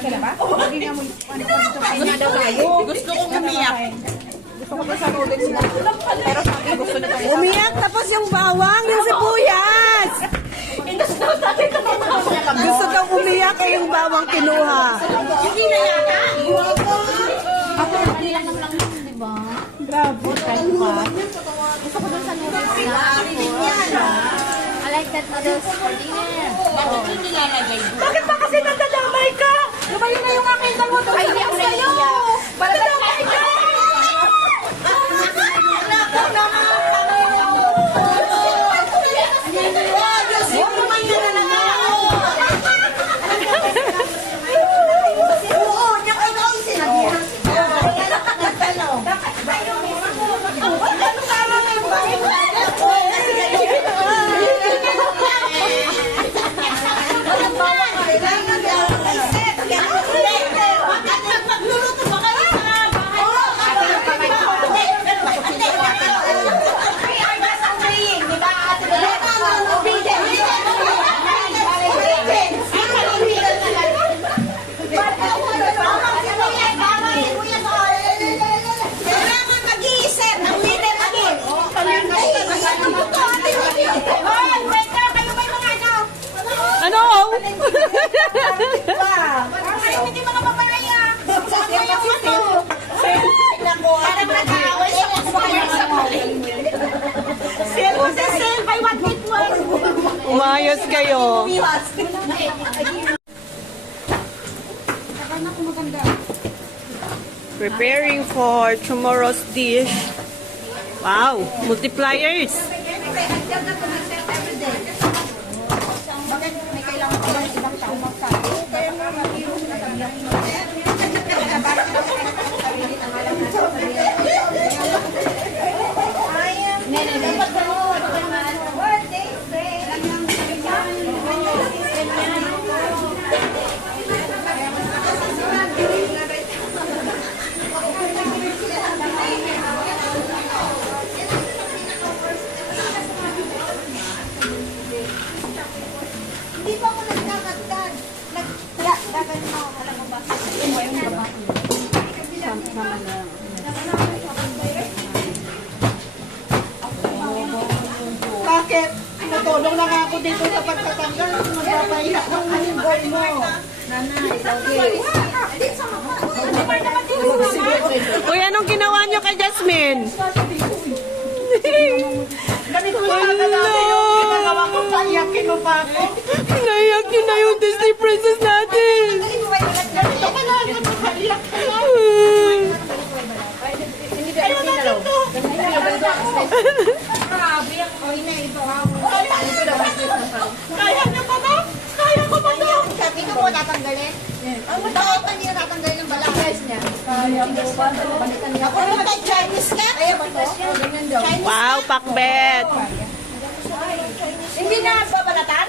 ka na ba? Nga mo, ano, kain na daw tayo. Gusto kong umiyak. Gusto ko ba sa noodles na? Pero sabi, gusto na tayo. Umiyak tapos yung bawang, yung sibuyas. Gusto daw umiyak eh yung bawang kinuha. Hindi na yata. Ako, lang lang di ba? Grabe, kahit pa. Gusto ko dun sa noodles na. I like that noodles for dinner. Bakit yung nilalagay? Bakit ba kasi nagdadamay ka? Lumayo na yung aking dalawa doon Umayos kayo. Preparing for tomorrow's dish. Wow, multipliers. Hindi pa ako nagdagdag. Nagdagdag mo. Alam mo ba? Bakit? Natulong na nga ako dito sa pagtatanggal. Magpapahiya ng hanimboy mo. Uy, anong ginawa nyo kay Jasmine? Ganito lang na natin yung ginagawa ko. Paiyakin mo pa ako. Naiyak na yung Disney princess natin. Ganito ka lang. Paiyak ka lang. Ayun na dito. Kaya niyo pa ba? Kaya ko ba? Sabi ko mo tatanggalin. Bakit pa niya tatanggalin ng balakay niya? Ako naman tayo Chinese ka? Kaya ba to? Wow, pakbet. Hindi na babalatan?